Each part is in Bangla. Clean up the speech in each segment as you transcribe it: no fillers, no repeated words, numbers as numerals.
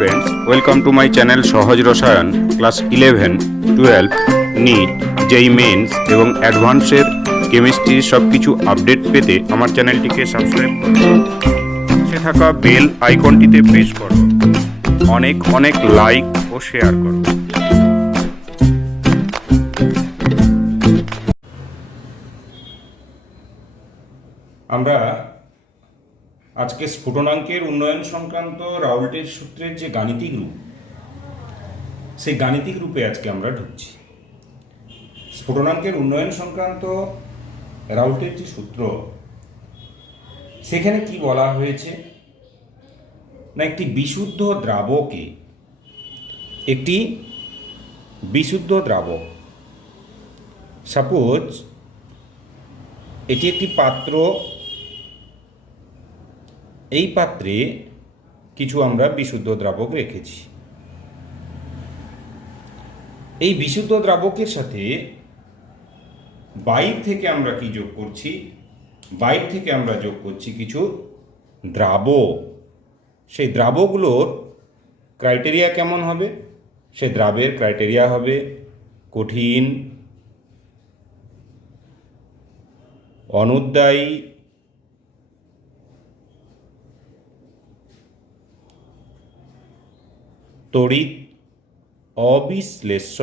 Students, welcome to my channel সহজ রসায়ন। ক্লাস 11, 12, নিট, জেই মেন্স এবং অ্যাডভান্সের কেমিস্ট্রির সব কিছু আপডেট পেতে আমার চ্যানেলটিকে সাবস্ক্রাইব করো। পাশে থাকা বেল আইকনটিতে প্রেস করো। অনেক অনেক লাইক ও শেয়ার করো। আমরা আজকে স্ফুটনাঙ্কের উন্নয়ন সংক্রান্ত রাউল্টের সূত্রের যে গাণিতিক রূপ, সেই গাণিতিক রূপে আজকে আমরা ঢুকছি। স্ফুটনাঙ্কের উন্নয়ন সংক্রান্ত রাউল্টের যে সূত্র, সেখানে কি বলা হয়েছে না, একটি বিশুদ্ধ দ্রাবক, সাপোজ এটি একটি পাত্র, এই পাত্রে কিছু আমরা বিশুদ্ধ দ্রাবক রেখেছি। এই বিশুদ্ধ দ্রাবকের সাথে বাইর থেকে আমরা কি যোগ করছি? বাইর থেকে আমরা যোগ করছি কিছু দ্রাবক। সেই দ্রাবকগুলোর ক্রাইটেরিয়া কেমন হবে? সে দ্রাবের ক্রাইটেরিয়া হবে কঠিন, অনুদ্বায়ী, তড়িৎ অবিশ্লেষ্য,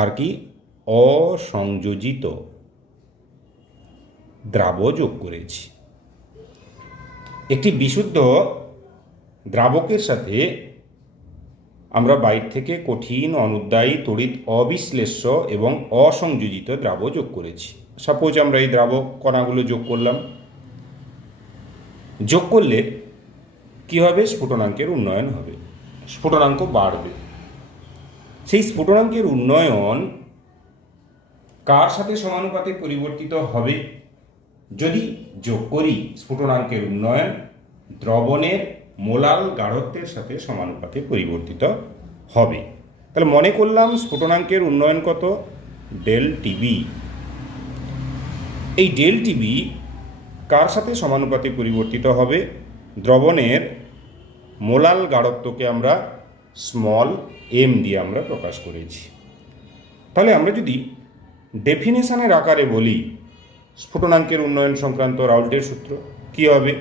আর কি অসংযোজিত দ্রাব যোগ করেছি। একটি বিশুদ্ধ দ্রাবকের সাথে আমরা বাইর থেকে কঠিন, অনুদ্বায়ী, তড়িৎ অবিশ্লেষ্য এবং অসংযোজিত দ্রাব যোগ করেছি। সাপোজ আমরা এই দ্রাবক কণাগুলো যোগ করলাম। যোগ করলে কি হবে? স্ফুটনাঙ্কের উন্নয়ন হবে, স্ফুটনাঙ্ক বাড়বে। সেই স্ফুটনাঙ্কের উন্নয়ন কার সাথে সমানুপাতে পরিবর্তিত হবে? যদি যোগ করি, স্ফুটনাঙ্কের উন্নয়ন দ্রবণের মোলাল গাঢ়ত্বের সাথে সমানুপাতে পরিবর্তিত হবে। তাহলে মনে করলাম স্ফুটনাঙ্কের উন্নয়ন কত? Del TB. এই ডেল টিবি কার সাথে সমানুপাতে পরিবর্তিত হবে? দ্রবণের মোলাল গাঢ়ত্বকে আমরা স্মল এম দিয়ে আমরা প্রকাশ করেছি। তাহলে আমরা যদি ডেফিনেশনের আকারে বলি স্ফুটনাঙ্কের উন্নয়ন সংক্রান্ত রাউল্টের সূত্র কি হবে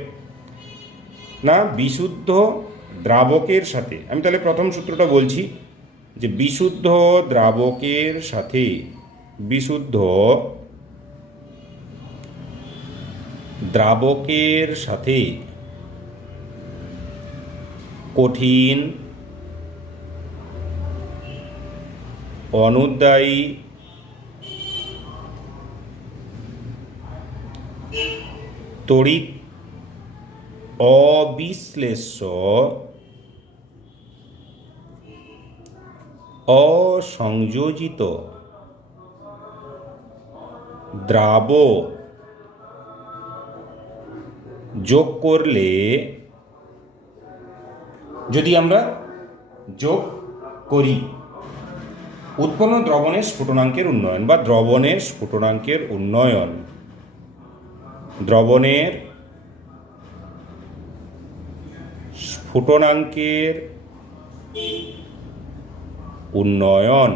না, বিশুদ্ধ দ্রাবকের সাথে, আমি তাহলে প্রথম সূত্রটা বলছি যে বিশুদ্ধ দ্রাবকের সাথে কঠিন, অনুদ্বায়ী, তড়িৎ অবিশ্লেষ্য, অসংযোজিত দ্রাব যোগ করলে, যদি আমরা যোগ করি, উৎপন্ন দ্রবণের স্ফুটনাঙ্কের উন্নয়ন বা দ্রবণের স্ফুটনাঙ্কের উন্নয়ন, দ্রবণের স্ফুটনাঙ্কের উন্নয়ন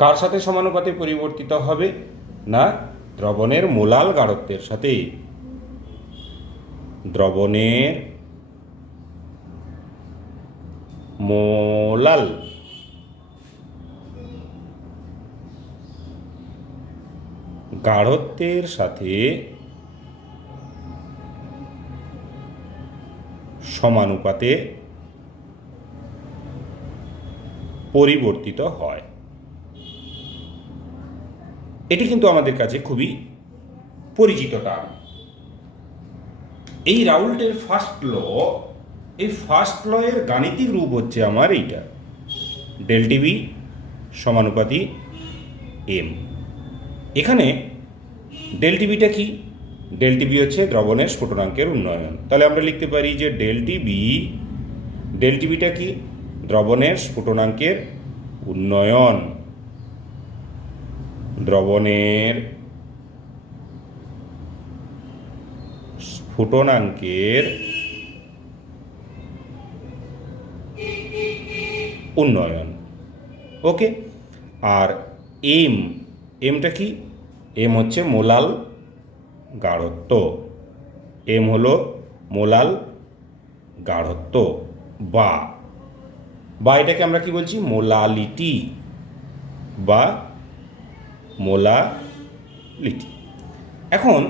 কার সাথে সমানুপাতে পরিবর্তিত হবে না, দ্রবণের মোলাল গাঢ়ত্বের সাথে। দ্রবণের মোলাল গাঢ়ত্বের সাথে সমানুপাতে পরিবর্তিত হয়। এটি কিন্তু আমাদের কাছে খুবই পরিচিত টার্ম। এই রাউল্টের ফার্স্ট ল, এই ফার্স্ট ল এর গাণিতিক রূপ হচ্ছে আমার এইটা, ডেল টিবি সমানুপাতি এম। এখানে ডেল টিবিটা কি? ডেল টিবি হচ্ছে দ্রবণের স্ফুটনাঙ্কের উন্নয়ন। তাহলে আমরা লিখতে পারি যে ডেল টিবিটা কি? দ্রবণের স্ফুটনাঙ্কের উন্নয়ন। দ্রবণের স্ফুটনাঙ্কের উন্নয়ন। ওকে, আর এমটা কি? এম হচ্ছে মোলাল গাঢ়ত্ব। এম হলো মোলাল গাঢ়ত্ব বা এটাকে আমরা কি বলছি? মোলালিটি বা মোলালিটি। এখন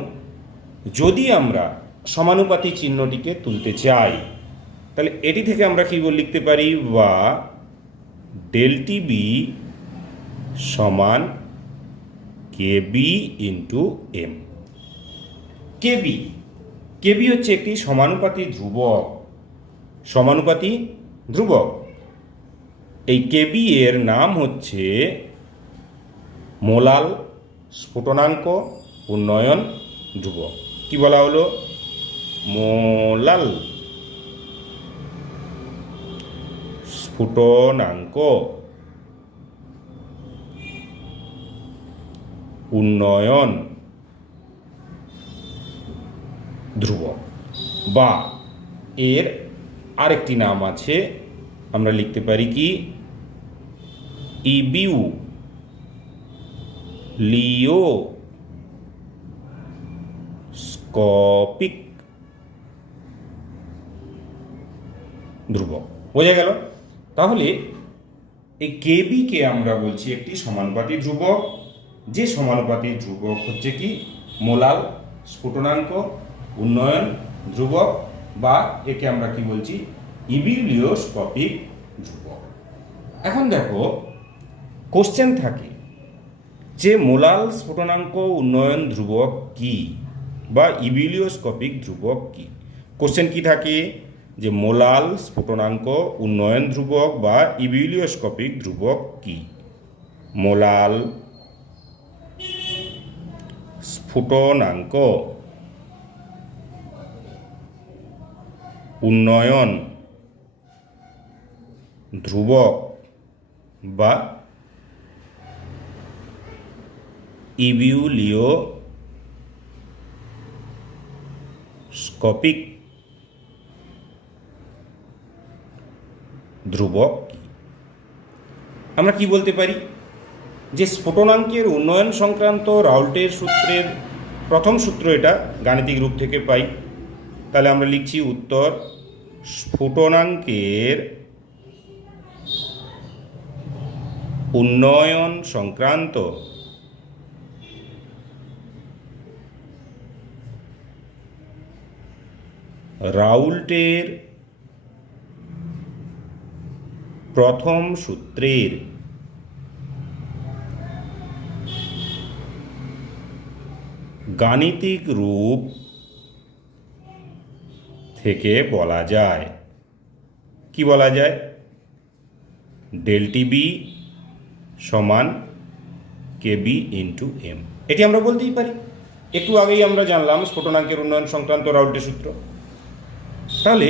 যদি আমরা সমানুপাতি চিহ্নটিকে তুলতে চাই, তাহলে এটি থেকে আমরা কি লিখতে পারি? বা ডেলটি বি সমান কেবি ইন্টু এম। কেবি হচ্ছে একটি সমানুপাতি ধ্রুবক। এই কেবি এর নাম হচ্ছে মোলাল স্ফুটনাঙ্ক উন্নয়ন ধ্রুবক। কি বলা হলো? মোলাল স্ফুটনাঙ্ক উন্নয়ন ধ্রুবক, বা এর আরেকটি নাম আছে, আমরা লিখতে পারি কি? ইবিউ লিও স্কোপিক ধ্রুবক। বোঝা গেল? তাহলে এই কেবিকে আমরা বলছি একটি সমানুপাতি ধ্রুবক, যে সমানুপাতি ধ্রুবক হচ্ছে কি? মোলাল স্ফুটনাঙ্ক উন্নয়ন ধ্রুবক, বা একে আমরা কি বলছি? ইবিলিওস্কোপিক ধ্রুবক। এখন দেখো, কোশ্চেন থাকে যে মোলাল স্ফুটনাঙ্ক উন্নয়ন ধ্রুবক কি বা ইবিলিওস্কোপিক ধ্রুবক কি? কোশ্চেন কি থাকে? যে মোলাল স্ফুটনাঙ্ক উন্নয়ন ধ্রুবক বা ইবিলিওস্কোপিক ধ্রুবক কি? মোলাল স্ফুটনাঙ্ক উন্নয়ন ধ্রুবক বা ইবিলিওস্কোপিক ধ্রুবক কি? আমরা কি বলতে পারি? যে স্ফুটনাঙ্কের উন্নয়ন সংক্রান্ত রাউল্টের সূত্রের প্রথম সূত্র, এটা গাণিতিক রূপ থেকে পাই। তাহলে আমরা লিখছি উত্তর: স্ফুটনাঙ্কের উন্নয়ন সংক্রান্ত রাউল্টের প্রথম সূত্রের গাণিতিক রূপ থেকে বলা যায়। কি বলা যায়? ডেলটি বি সমান কেবি ইন্টু এম। এটি আমরা বলতেই পারি। একটু আগেই আমরা জানলাম স্ফুটনাঙ্কের উন্নয়ন সংক্রান্ত রাউল্টের সূত্র। তাহলে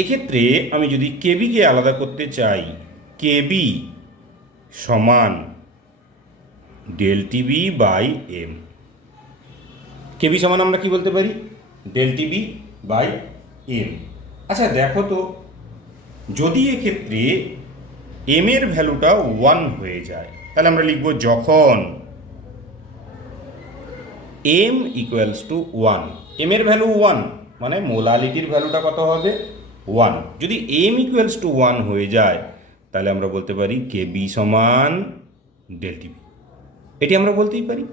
এক্ষেত্রে আমি যদি কেবিকে আলাদা করতে চাই, কেবি সমান del T B by M. KB সমান আমরা কি বলতে পারি? Del T B by M. আচ্ছা দেখো তো, যদি এক্ষেত্রে এম এর ভ্যালুটা 1 হয়ে যায়, তাহলে আমরা লিখব যখন এম ইকুয়ালস টু 1। এম এর ভ্যালু 1 মানে মোলালিটির ভ্যালুটা কত হবে? 1। যদি এম ইকুয়ালস টু 1 হয়ে যায়, তাহলে আমরা বলতে পারি কেবি সমান ডেলটি বি। এটি আমরা বলতেই পারি।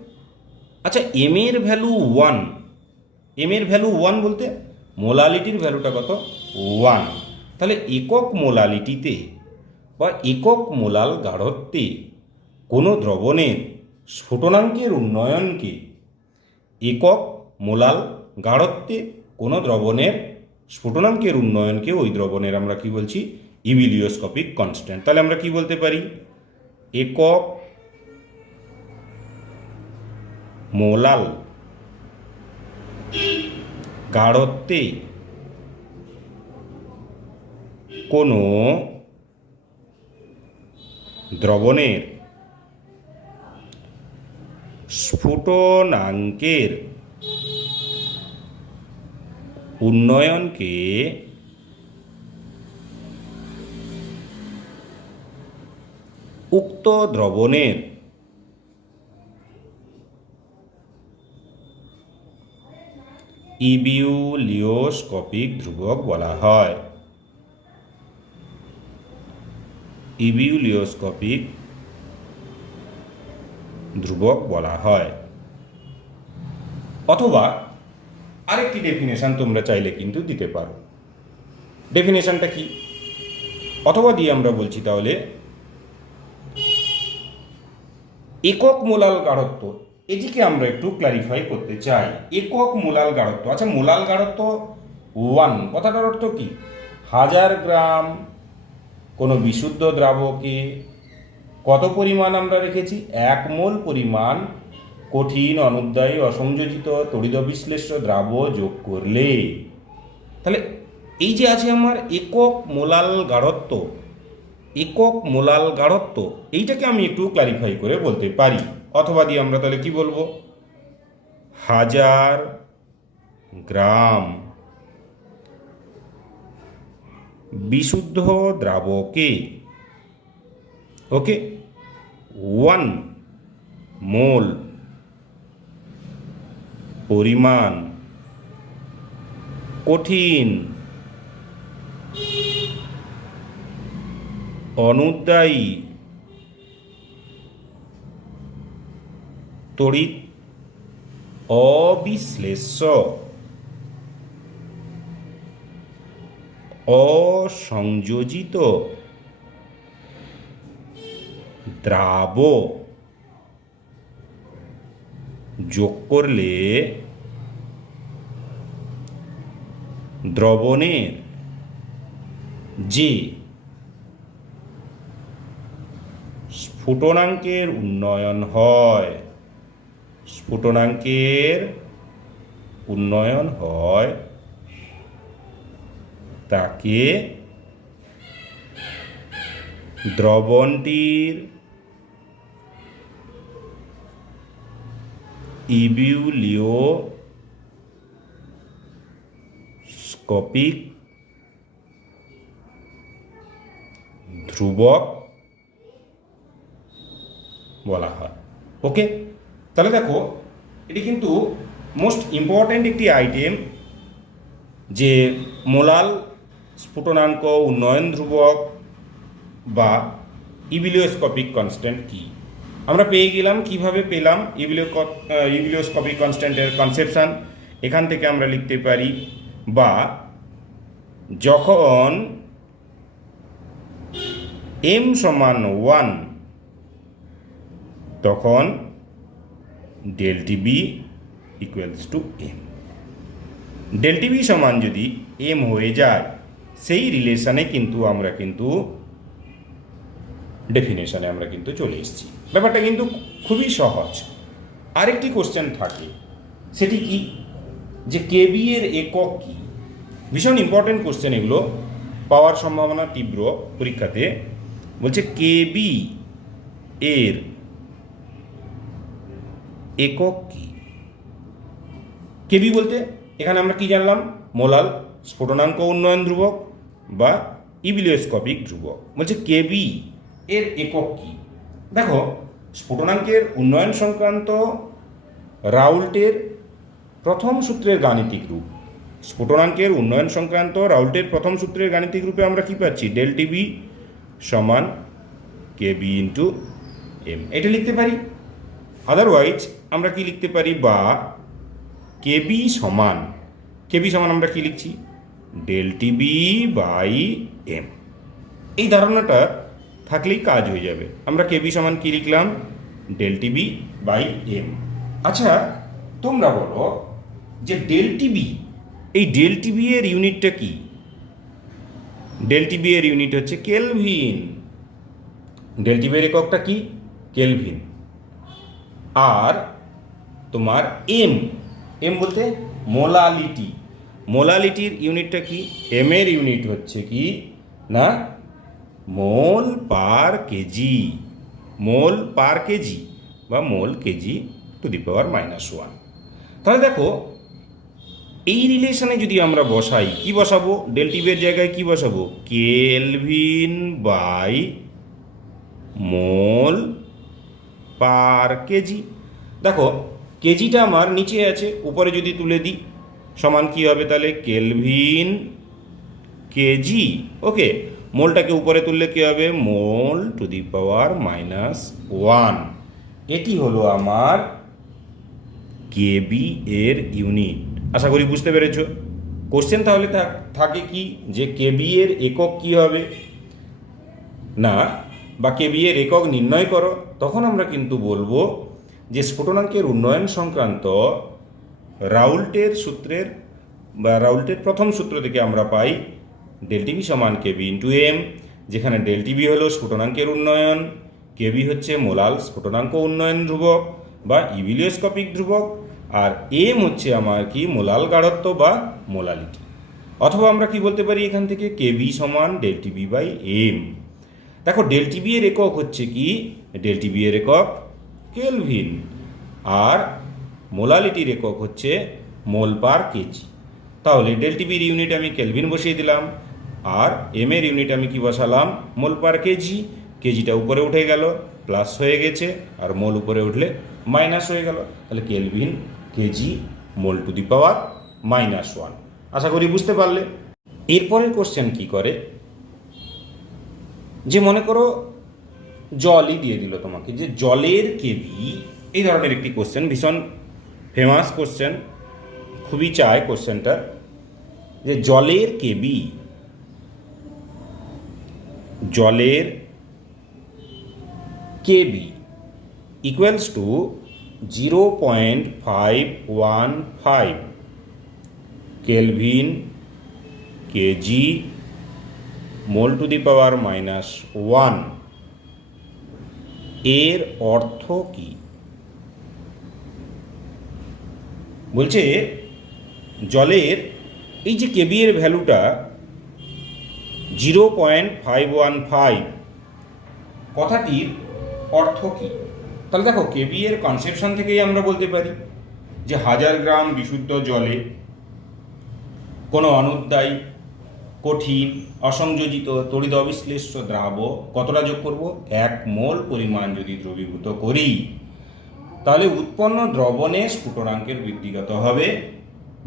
আচ্ছা, এম এর ভ্যালু 1, এম এর ভ্যালু 1 বলতে মোলালিটির ভ্যালুটা কত? 1। তাহলে একক মোলালিটিতে বা একক মোলাল গাঢ়ত্বে কোনো দ্রবণের স্ফুটনাঙ্কের উন্নয়নকে, একক মোলাল গাঢ়ত্বে কোনো দ্রবণের স্ফুটনাঙ্কের উন্নয়নকে ওই দ্রবণের আমরা কি বলছি? ইবিলিওস্কোপিক কনস্ট্যান্ট। তাহলে আমরা কি বলতে পারি? একক মোলাল গাঢ়ত্বে কোনো দ্রবণের স্ফুটনাঙ্কের উন্নয়নকে উক্ত দ্রবণের ইবিউলিওস্কোপিক ধ্রুবক বলা হয়। ইবিউলিওস্কোপিক ধ্রুবক বলা হয়। অথবা আরেকটি ডেফিনেশন তোমরা চাইলে কিন্তু দিতে পারো। ডেফিনেশনটা কি? অথবা দিয়ে আমরা বলছি তাহলে একক মোলাল গাঢ়ত্ব, এটিকে আমরা একটু ক্লারিফাই করতে চাই। একক মোলাল গাঢ়ত্ব, আচ্ছা মোলাল গাঢ়ত্ব 1 কথাটার অর্থ কি? 1000 গ্রাম কোনো বিশুদ্ধ দ্রাবকে কত পরিমাণ আমরা রেখেছি? 1 মোল পরিমাণ কঠিন অনুদ্বায়ী অসংযোজিত তড়িৎ বিশ্লেষ্য দ্রাব্য যোগ করলে, তাহলে এই যে আছে আমার একক মোলাল গাঢ়ত্ব, একক মোলাল গাঢ়ত্ব, এইটাকে আমি একটু ক্লারিফাই করে বলতে পারি। অথবা দিয়ে আমরা তাহলে কি বলবো? 1000 গ্রাম বিশুদ্ধ দ্রাবকে, ওকে, 1 মোল পরিমাণ কঠিন অনুদ্বায়ী তড়িৎ অবিশ্লেষ্য অসংযোজিত দ্রাব যোগ করলে দ্রবণের যে স্ফুটনাঙ্কের উন্নয়ন হয়, স্ফুটনাঙ্কের উন্নয়ন হয় তাকে দ্রবণটির ইবিউলিওস্কোপিক ধ্রুবক বলা হয়। ওকে, তাহলে দেখো এটি কিন্তু মোস্ট ইম্পর্ট্যান্ট একটি আইটেম যে মোলাল স্ফুটনাঙ্ক উন্নয়ন ধ্রুবক বা ইবিলিওস্কোপিক কনস্ট্যান্ট কি আমরা পেয়ে গেলাম। কিভাবে পেলাম? ইবিলিওস্কোপিক কনস্ট্যান্টের কনসেপশন এখান থেকে আমরা লিখতে পারি, বা যখন m সমান 1 তখন del TB equals to m। del TB সমান যদি m হয়ে যায়, সেই রিলেশনে কিন্তু আমরা কিন্তু ডেফিনেশনে আমরা কিন্তু চলে এসেছি। ব্যাপারটা কিন্তু খুবই সহজ। আরেকটি কোশ্চেন থাকে, সেটি কি? যে কেবি এর একক কি? ভীষণ ইম্পর্টেন্ট কোশ্চেন এগুলো, পাওয়ার সম্ভাবনা তীব্র পরীক্ষাতে। বলছে কেবি এর একক কি? কেবি বলতে এখানে আমরা কি জানলাম? মোলাল স্ফুটনাঙ্ক উন্নয়ন ধ্রুবক বা ইবিলিওস্কোপিক ধ্রুবক। বলছে কেবি এর একক কি? দেখো, স্ফুটনাঙ্কের উন্নয়ন সংক্রান্ত রাউল্টের প্রথম সূত্রের গাণিতিক রূপ, স্ফুটনাঙ্কের উন্নয়ন সংক্রান্ত রাউল্টের প্রথম সূত্রের গাণিতিক রূপে আমরা কি পাচ্ছি? del TB সমান কেবি ইন্টু এম, এটা লিখতে পারি। আদারওয়াইজ আমরা কি লিখতে পারি? বা কেবি সমান আমরা কি লিখছি? del TB by M. এই ধারণাটা থাকলেই কাজ হয়ে যাবে। আমরা কেবি সমান কি লিখলাম? del TB by M. আচ্ছা, তোমরা বলো যে del TB, এই del TB এর ইউনিটটা কি? del TB এর ইউনিট হচ্ছে কেলভিন। del TB এর এককটা কি? কেলভিন। আর তোমার এম, এম বলতে মোলালিটি, মোলালিটির ইউনিটটা কি? এম এর ইউনিট হচ্ছে কি না মোল পার কেজি, মোল পার কেজি বা মোল কেজি টু দি পাওয়ার -1। তাহলে দেখো এই রিলেশনে যদি আমরা বসাই, কি বসাবো? ডেলটিভের জায়গায় কি বসাবো? Kelvin by mole per KG. দেখো কেজিটা আমার নিচে আছে, উপরে যদি তুলে দিই সমান কি হবে তাহলে? Kelvin KG. ওকে, মোলটাকে উপরে তুললে কি হবে? মোল টু দি পাওয়ার -1। এটি হলো আমার কেবি এর ইউনিট। আশা করি বুঝতে পেরেছ। কোশ্চেন তাহলে থাকে কি, যে কেবি এর একক কি হবে না, বা কেবি এর একক নির্ণয় করো। তখন আমরা কিন্তু বলবো যে স্ফুটনাঙ্কের উন্নয়ন সংক্রান্ত রাউল্টের সূত্রের বা রাউল্টের প্রথম সূত্র থেকে আমরা পাই ডেলটিভি সমান কেবি ইন্টু এম, যেখানে ডেলটিভি হলো স্ফুটনাঙ্কের উন্নয়ন, কেবি হচ্ছে মোলাল স্ফুটনাঙ্ক উন্নয়ন ধ্রুবক বা ইভিলিওস্কোপিক ধ্রুবক, আর এম হচ্ছে আমার কি? মোলাল গাঢ়ত্ব বা মোলালিটি। অথবা আমরা কি বলতে পারি এখান থেকে? কেবি সমান ডেলটিভি বাই এম। দেখো ডেলটিভি এর একক হচ্ছে কি? ডেলটিভি এর একক কেলভিন, আর মোলালিটির একক হচ্ছে মোল পার কেজি। তাহলে ডেলটিভির ইউনিট আমি কেলভিন বসিয়ে দিলাম, আর এম এর ইউনিট আমি কি বসালাম? মোল পার কেজি। কেজিটা উপরে উঠে গেল, প্লাস হয়ে গেছে, আর মোল উপরে উঠলে মাইনাস হয়ে গেল। তাহলে kelvin K G mole to the power -1। আশা করি বুঝতে পারলে। এরপরের কোশ্চেন কি করে, যে মনে করো জলই দিয়ে দিল তোমাকে, যে জলের কেবি, এই ধরনের একটি কোশ্চেন, ভীষণ ফেমাস কোশ্চেন, খুবই চায় কোশ্চেনটা, যে জলের কেবি, জলের K B equals to 0.515 kelvin K G mole to the power -1। এর অর্থ কি? বলছে জলের এই যে কেবি এর ভ্যালুটা 0.515, কথাটির অর্থ কি? তাহলে দেখো কেবি এর কনসেপশন থেকেই আমরা বলতে পারি যে 1000 গ্রাম বিশুদ্ধ জলে কোনো অনুদ্দায়ী কঠিন অসংযোজিত তড়িৎ অবিশ্লেষ্য দ্রাবক কতটা যোগ করব? 1 মোল পরিমাণ যদি দ্রবীভূত করি, তাহলে উৎপন্ন দ্রবণে স্ফুটনাঙ্কের বৃদ্ধিগত হবে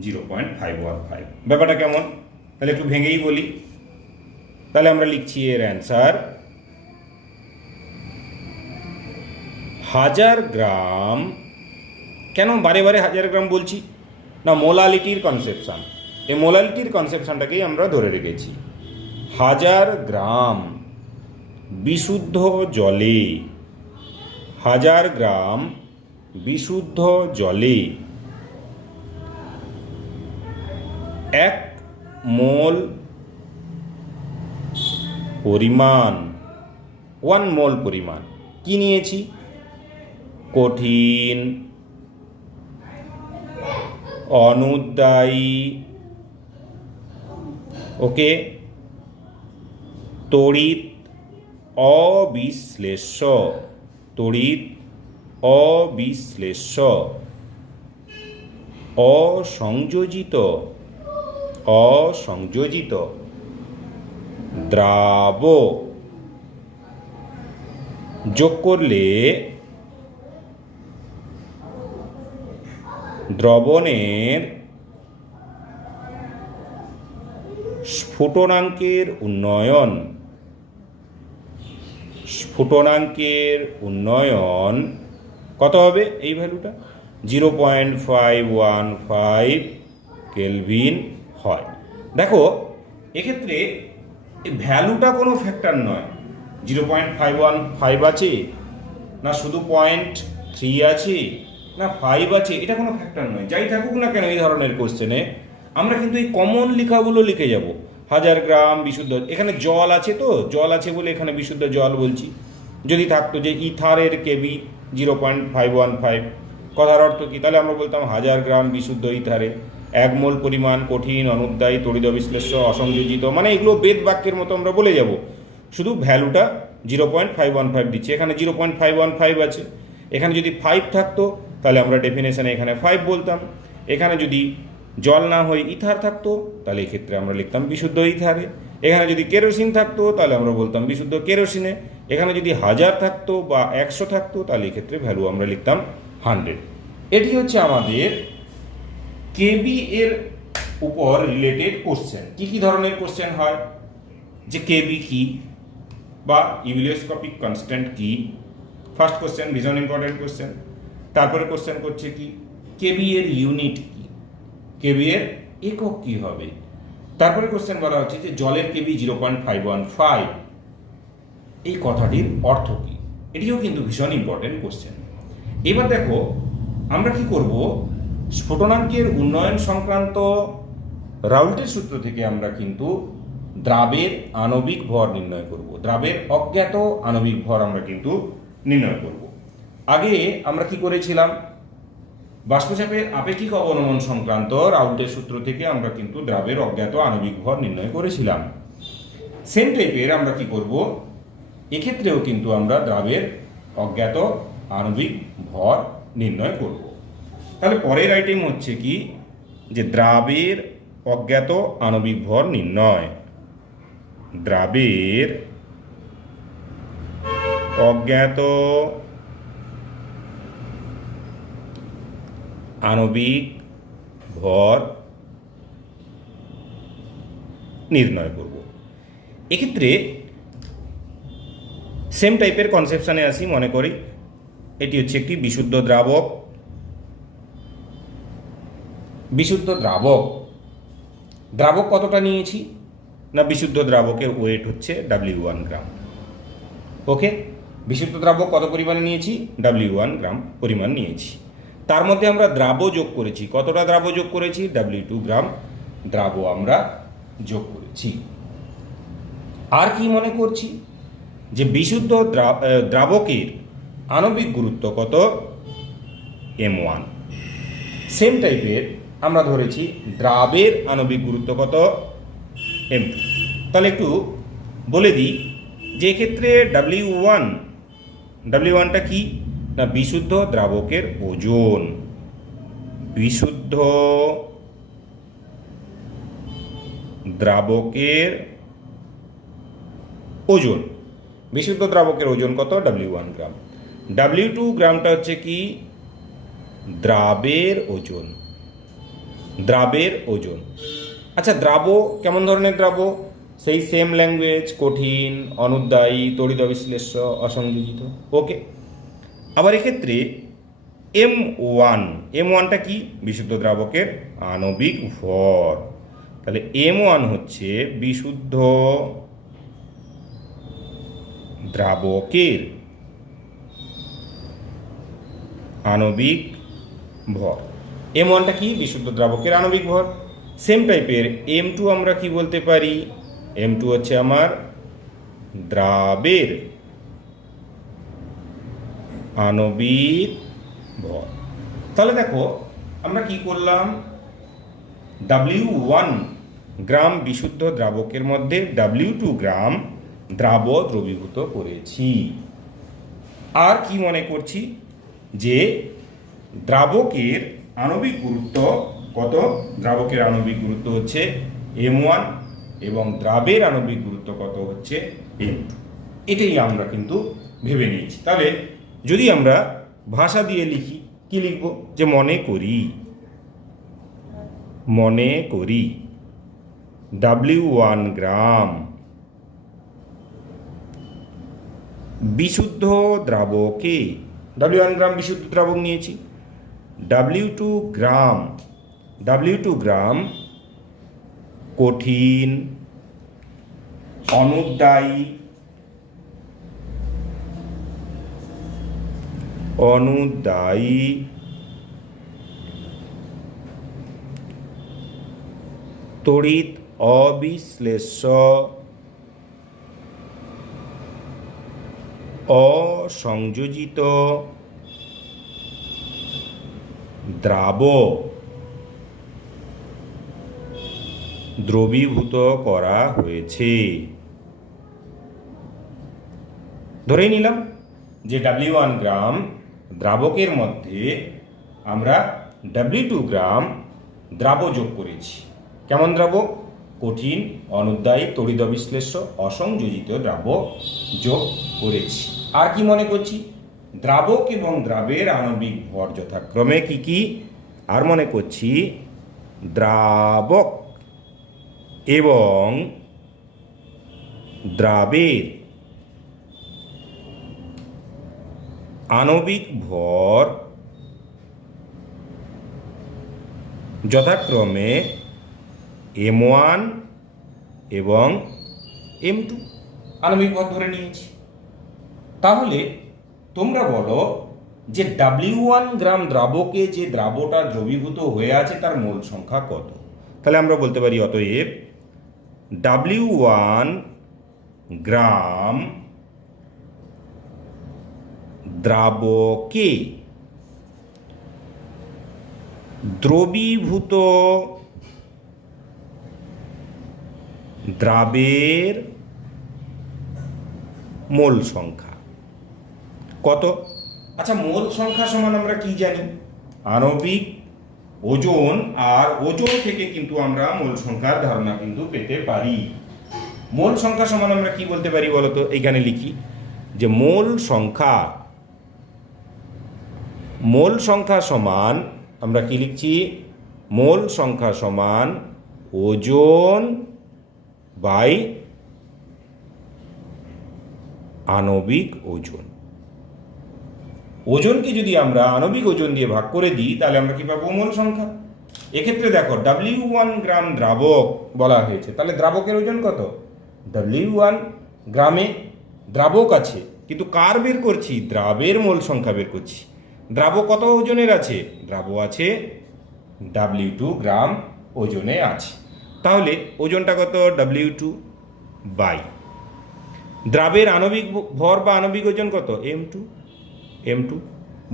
0.515। ব্যাপারটা কেমন? তাহলে একটু ভেঙেই বলি। তাহলে আমরা লিখছি এর অ্যান্সার 1000 গ্রাম। কেন বারে বারে 1000 গ্রাম বলছি না? মোলালিটির কনসেপশন, এই মোলালিটির কনসেপশনটাকেই আমরা ধরে রেখেছি। 1000 গ্রাম বিশুদ্ধ জলে, 1000 গ্রাম বিশুদ্ধ জলে 1 মোল পরিমাণ, 1 মোল পরিমাণ কি নিয়েছি? কঠিন অনুদ্দায়ী, ওকে, তড়িৎ অবিশ্লেষ্য, তড়িৎ অবিশ্লেষ্য, অসংযোজিত, অসংযোজিত দ্রাবক যোগ করলে দ্রবণের স্ফুটনাঙ্কের উন্নয়ন, স্ফুটনাঙ্কের উন্নয়ন কত হবে? এই ভ্যালুটা 0.515 কেলভিন হয়। দেখো এক্ষেত্রে এই ভ্যালুটা কোনো ফ্যাক্টর নয়। 0.515 আছে না, শুধু 0.3 আছে না 5 আছে, এটা কোনো ফ্যাক্টর নয়। যাই থাকুক না কেন এই ধরনের কোশ্চেনে আমরা কিন্তু এই কমন লেখাগুলো লিখে যাব। 1000 গ্রাম বিশুদ্ধ, এখানে জল আছে, তো জল আছে বলে এখানে বিশুদ্ধ জল বলছি। যদি থাকতো যে ইথারের কেবি 0.515, কথার অর্থ কি? তাহলে আমরা বলতাম 1000 গ্রাম বিশুদ্ধ ইথারে 1 মোল পরিমাণ কঠিন অনুদ্দায়ী তড়িৎ অবিশ্লেষ্য অসংযোজিত, মানে এগুলো বেদ বাক্যের মতো আমরা বলে যাব। শুধু ভ্যালুটা 0.515 দিচ্ছি, এখানে 0.515 আছে। এখানে যদি 5 থাকতো তাহলে আমরা ডেফিনেশনে এখানে 5 বলতাম। এখানে যদি জল না হয়ে ইথার থাকতো তাহলে এক্ষেত্রে আমরা লিখতাম বিশুদ্ধ ইথারে। এখানে যদি কেরোসিন থাকতো তাহলে আমরা বলতাম বিশুদ্ধ কেরোসিনে। এখানে যদি 1000 থাকতো বা 100 থাকতো তাহলে এক্ষেত্রে ভ্যালু আমরা লিখতাম 100। এটি হচ্ছে আমাদের কেবি এর উপর রিলেটেড কোশ্চেন। কি কি ধরনের কোশ্চেন হয়, যে কেবি কি বা ইভিলিওস্কোপিক কনস্ট্যান্ট কি। ফার্স্ট কোশ্চেন ভীষণ ইম্পর্টেন্ট কোশ্চেন। তারপরে কোশ্চেন করছে কি কেবি এর ইউনিট কি, কেবি এর একক কি হবে। তারপরে কোশ্চেন বলা হচ্ছে যে জলের কেবি 0.515, এই কথাটির অর্থ কি। এটিও কিন্তু ভীষণ ইম্পর্টেন্ট কোশ্চেন। এবার দেখো আমরা কি করব, স্ফুটনাঙ্কের উন্নয়ন সংক্রান্ত রাউল্টের সূত্র থেকে আমরা কিন্তু দ্রাবের আণবিক ভর নির্ণয় করব, দ্রাবের অজ্ঞাত আণবিক ভর আমরা কিন্তু নির্ণয় করব। আগে আমরা কি করেছিলাম, বাষ্পচাপের আপেক্ষিক অবনমন সংক্রান্ত রাউল্টের সূত্র থেকে আমরা কিন্তু দ্রাবের অজ্ঞাত আণবিক ভর নির্ণয় করেছিলাম। সেম টাইপের আমরা কি করব, এক্ষেত্রেও কিন্তু আমরা দ্রাবের অজ্ঞাত আণবিক ভর নির্ণয় করব। তাহলে পরের আইটেম হচ্ছে কি, যে দ্রাবের অজ্ঞাত আণবিক ভর নির্ণয়। দ্রাবের অজ্ঞাত আণবিক ভর নির্ণয় করব। এক্ষেত্রে সেম টাইপের কনসেপশনে আসি। মনে করি এটি হচ্ছে একটি বিশুদ্ধ দ্রাবক। বিশুদ্ধ দ্রাবক, দ্রাবক কতটা নিয়েছি না, বিশুদ্ধ দ্রাবকের ওয়েট হচ্ছে W1 গ্রাম। ওকে, বিশুদ্ধ দ্রাবক কত পরিমাণে নিয়েছি, W1 গ্রাম পরিমাণ নিয়েছি। তার মধ্যে আমরা দ্রাব যোগ করেছি, কতটা দ্রাব যোগ করেছি, W2 গ্রাম দ্রাব আমরা যোগ করেছি। আর কি মনে করছি, যে বিশুদ্ধ দ্রাবকের আণবিক গুরুত্ব কত, M1। সেম টাইপের আমরা ধরেছি দ্রাবের আণবিক গুরুত্ব কত, M2। তাহলে একটু বলে দিই যে এক্ষেত্রে W1টা কি না, বিশুদ্ধ দ্রাবকের ওজন। বিশুদ্ধ দ্রাবকের ওজন, বিশুদ্ধ দ্রাবকের ওজন কত, W1 গ্রাম। W2 গ্রামটা হচ্ছে কি, দ্রাবের ওজন। দ্রাবের ওজন। আচ্ছা, দ্রাব কেমন ধরনের দ্রাব, সেই সেম ল্যাঙ্গুয়েজ, কঠিন, অনুদ্বায়ী, তড়িৎ অবিশ্লেষ্য, অসংযোজিত। ওকে, আবার এক্ষেত্রে M1টা কি, বিশুদ্ধ দ্রাবকের আণবিক ভর। তাহলে M1 হচ্ছে বিশুদ্ধ দ্রাবকের আণবিক ভর। M1টা কি, বিশুদ্ধ দ্রাবকের আণবিক ভর। সেম টাইপের M2 আমরা কি বলতে পারি, M2 হচ্ছে আমার দ্রাবের আণবিক ভর। তাহলে দেখো আমরা কি করলাম, W1 গ্রাম বিশুদ্ধ দ্রাবকের মধ্যে W2 গ্রাম দ্রাব দ্রবীভূত করেছি। আর কি মনে করছি, যে দ্রাবকের আণবিক গুরুত্ব কত, দ্রাবকের আণবিক গুরুত্ব হচ্ছে M1 এবং দ্রাবের আণবিক গুরুত্ব কত হচ্ছে M2। এটাই আমরা কিন্তু ভেবে নিয়েছি। তাহলে যদি আমরা ভাষা দিয়ে লিখি, কি লিখব, যে মনে করি W1 গ্রাম বিশুদ্ধ দ্রাবকে, W1 গ্রাম বিশুদ্ধ দ্রাবক নিয়েছি। W2 গ্রাম কঠিন, অনুদ্বায়ী, তড়িৎ অবিশ্লেষ্য, অসংযোজিত দ্রাব দ্রবীভূত করা হয়েছে। ধরেই নিলাম যে W1 গ্রাম দ্রাবকের মধ্যে আমরা W2 গ্রাম দ্রাব্য যোগ করেছি। কেমন দ্রাব্য? কঠিন, অনুদ্বায়ী, তড়িৎ অবিশ্লেষ্য, অসংযোজিত দ্রাব্য যোগ করেছি। আর কি মনে করছি? দ্রাবক এবং দ্রাবের আণবিক ভর যথাক্রমে কি কি? আর মনে করছি দ্রাবক এবং দ্রাবের আণবিক ভর যথাক্রমে M1 এবং M2 আণবিক ভর ধরে নিয়েছি। তাহলে তোমরা বলো যে W1 গ্রাম দ্রাবকে যে দ্রাবটা দ্রবীভূত হয়ে আছে তার মোল সংখ্যা কত? তাহলে আমরা বলতে পারি অতএব W1 গ্রাম দ্রাবকে দ্রবীভূত দ্রাবের মোল সংখ্যা কত? আচ্ছা, মোল সংখ্যা সমান আমরা কি জানি? আণবিক ওজন, আর ওজন থেকে কিন্তু আমরা মোল সংখ্যার ধারণা কিন্তু পেতে পারি। মোল সংখ্যা সমান আমরা কি বলতে পারি বলতো? এইখানে লিখি যে মোল সংখ্যা সমান আমরা কি লিখছি? মোল সংখ্যা সমান ওজন বাই আণবিক ওজন। ওজনকে যদি আমরা আণবিক ওজন দিয়ে ভাগ করে দিই তাহলে আমরা কি পাবো? মোল সংখ্যা। এক্ষেত্রে দেখো W1 গ্রাম দ্রাবক বলা হয়েছে, তাহলে দ্রাবকের ওজন কত? W1 গ্রামে দ্রাবক আছে, কিন্তু কার বের করছি? দ্রাবের মোল সংখ্যা বের করছি। দ্রাবক কত ওজনের আছে? দ্রাবক আছে W2 গ্রাম ওজনে আছে। তাহলে ওজনটা কত? W2 বাই দ্রাবের আণবিক ভর বা আণবিক ওজন কত? M2।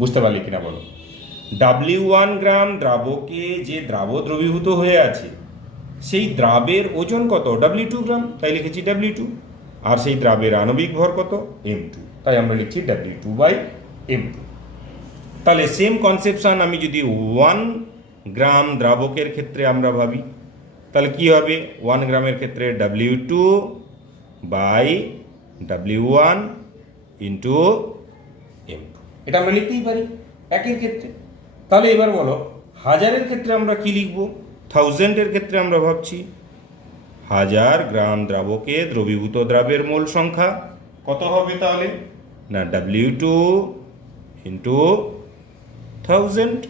বুঝতে পারলে কিনা বলো? W1 গ্রাম দ্রাবকে যে দ্রাব দ্রবীভূত হয়ে আছে সেই দ্রাবের ওজন কত? W2 গ্রাম, তাই লিখেছি W2। আর সেই দ্রাবের আণবিক ভর কত? M2, তাই আমরা লিখছি W2 বাই M2। তাহলে সেম কনসেপশন আমি যদি 1 গ্রাম দ্রাবকের ক্ষেত্রে আমরা ভাবি, তাহলে কি হবে? 1 গ্রামের ক্ষেত্রে W2 by W1 into M2, এটা আমরা লিখতেই পারি একের ক্ষেত্রে। তাহলে এবার বলো হাজারের ক্ষেত্রে আমরা কি লিখব? 1000-এর ক্ষেত্রে আমরা ভাবছি 1000 গ্রাম দ্রাবকে দ্রবীভূত দ্রাবের মোল সংখ্যা কত হবে? তাহলে না W2 into 1000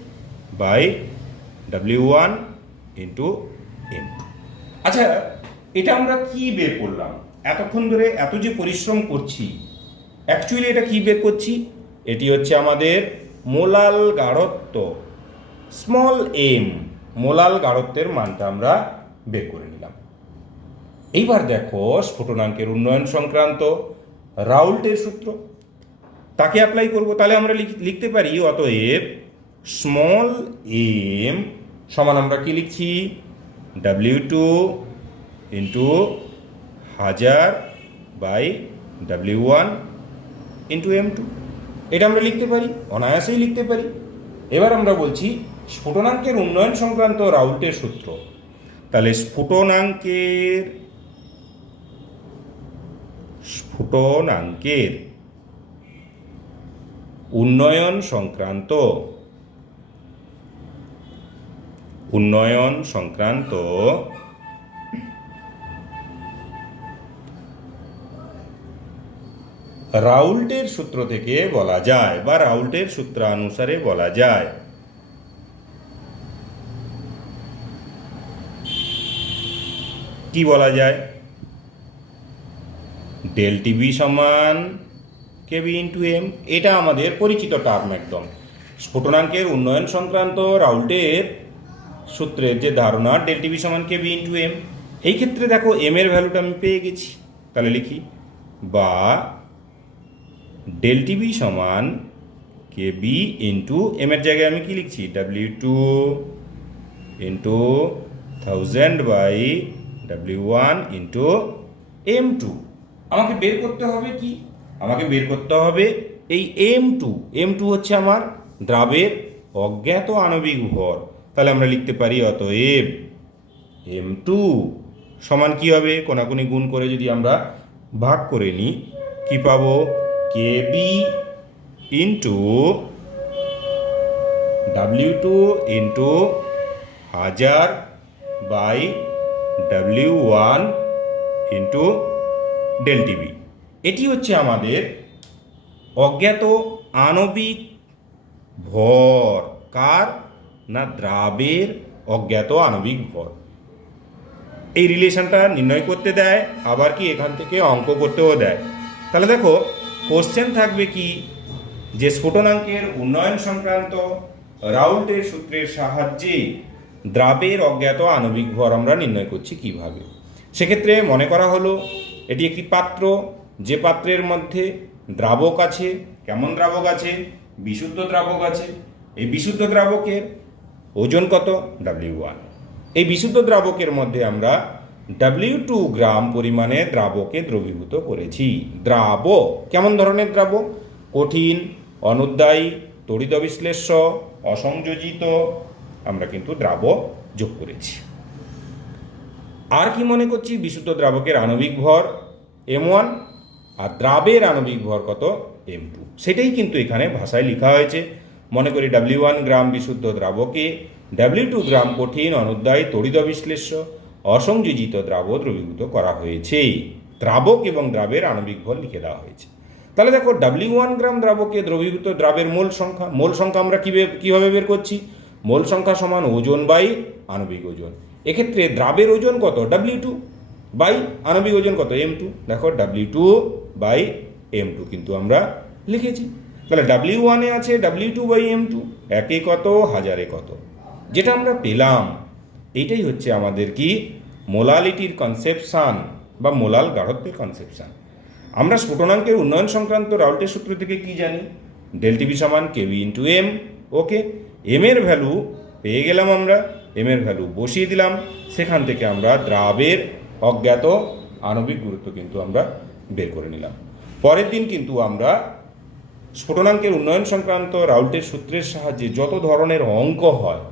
by W1 into M2। আচ্ছা, এটা আমরা কি বের করলাম? এতক্ষণ ধরে এত যে পরিশ্রম করছি, অ্যাকচুয়ালি এটা কি বের করছি? এটি হচ্ছে আমাদের মোলাল গাঢ়ত্ব, স্মল m মোলাল গাঢ়ত্বের মানটা আমরা বের করে নিলাম। এইবার দেখো স্ফুটনাঙ্কের উন্নয়ন সংক্রান্ত রাউল্টের সূত্র, তাকে অ্যাপ্লাই করব। তাহলে আমরা লিখতে পারি অতএব স্মল m সমান আমরা কি লিখছি? W2 into 1000 by W1 into M2, এটা আমরা লিখতে পারি, অনায়াসেই লিখতে পারি। এবার আমরা বলছি স্ফুটনাঙ্কের উন্নয়ন সংক্রান্ত রাউল্টের সূত্র। তাহলে স্ফুটনাঙ্কের উন্নয়ন সংক্রান্ত রাউল্টের সূত্র থেকে বলা যায়, বা রাউল্টের সূত্রানুসারে বলা যায়, কি বলা যায়? ডেল টিভি সমান কেবি ইন্টু এম, এটা আমাদের পরিচিত টার্ম একদম। স্ফুটনাঙ্কের উন্নয়ন সংক্রান্ত রাউল্টের সূত্রের যে ধারণা ডেল টিভি সমান কেবি ইন্টু এম, এই ক্ষেত্রে দেখো এম এর ভ্যালুটা আমি পেয়ে গেছি। তাহলে লিখি বা ডেল টিভি সমান কেবি ইন্টু এম এর জায়গায় আমি কি লিখছি? W2 into 1000 by W1 into M2। আমাকে বের করতে হবে কি? আমাকে বের করতে হবে এই M2 হচ্ছে আমার দ্রাবের অজ্ঞাত আণবিক ভর, তাহলে আমরা লিখতে পারি অতএব M2 সমান কি হবে, কোনাকুনি গুণ করে যদি আমরা ভাগ করে নিই কি পাবো, KB into W2 into 1000 by W1 into del TB. এটি হচ্ছে আমাদের অজ্ঞাত আণবিক ভর, কার না দ্রাবের অজ্ঞাত আণবিক ভর। এই রিলেশনটা নির্ণয় করতে দেয়, আবার কি এখান থেকে অঙ্ক করতেও দেয়। তাহলে দেখো কোশ্চেন থাকবে কি, যে স্ফুটনাঙ্কের উন্নয়ন সংক্রান্ত রাউল্টের সূত্রের সাহায্যে দ্রাবের অজ্ঞাত আণবিক ভর আমরা নির্ণয় করছি কিভাবে। সেক্ষেত্রে মনে করা হলো এটি একটি পাত্র, যে পাত্রের মধ্যে দ্রাবক আছে। কেমন দ্রাবক আছে, বিশুদ্ধ দ্রাবক আছে। এই বিশুদ্ধ দ্রাবকের ওজন কত, W1। এই বিশুদ্ধ দ্রাবকের মধ্যে আমরা W2 গ্রাম পরিমাণে দ্রাবকে দ্রবীভূত করেছি। দ্রাবক কেমন ধরনের দ্রাবক, কঠিন, অনুদ্বায়ী, তড়িৎ বিশ্লেষ্য, অসংযোজিত, আমরা কিন্তু দ্রাবক যোগ করেছি। আর কি মনে করছি, বিশুদ্ধ দ্রাবকের আণবিক ভর M1 আর দ্রাবের আণবিক ভর কত, M2। সেটাই কিন্তু এখানে ভাষায় লেখা হয়েছে। মনে করি W1 গ্রাম বিশুদ্ধ দ্রাবকে W2 গ্রাম কঠিন, অনুদ্বায়ী, তড়িৎ বিশ্লেষ্য, অসংযোজিত দ্রাবক দ্রবীভূত করা হয়েছে। দ্রাবক এবং দ্রাবের আণবিক ভর লিখে দেওয়া হয়েছে। তাহলে দেখো W1 গ্রাম দ্রাবকে দ্রবীভূত দ্রাবের মোল সংখ্যা আমরা কিভাবে বের করছি, মোল সংখ্যা সমান ওজন বাই আণবিক ওজন। এক্ষেত্রে দ্রাবের ওজন কত, W2 বাই আণবিক ওজন কত, M2। দেখো W2 বাই M2 কিন্তু আমরা লিখেছি। তাহলে W1 এ আছে W2 বাই M2, একে কত, হাজারে কত, যেটা আমরা পেলাম। এইটাই হচ্ছে আমাদের কি মোলালিটির কনসেপশন বা মোলাল গাঢ়ত্বের কনসেপশন। আমরা স্ফুটনাঙ্কের উন্নয়ন সংক্রান্ত রাউল্টের সূত্র থেকে কি জানি, ডেল টিভি সমান KB ইন্টু M। ওকে, M এর ভ্যালু পেয়ে গেলাম আমরা, M এর ভ্যালু বসিয়ে দিলাম, সেখান থেকে আমরা দ্রাবের অজ্ঞাত আণবিক গুরুত্ব কিন্তু আমরা বের করে নিলাম। পরের দিন কিন্তু আমরা স্ফুটনাঙ্কের উন্নয়ন সংক্রান্ত রাউল্টের সূত্রের সাহায্যে যত ধরনের অঙ্ক হয়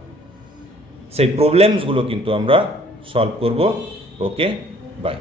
সেই প্রবলেমসগুলো কিন্তু আমরা সলভ করব। ওকে, বাই।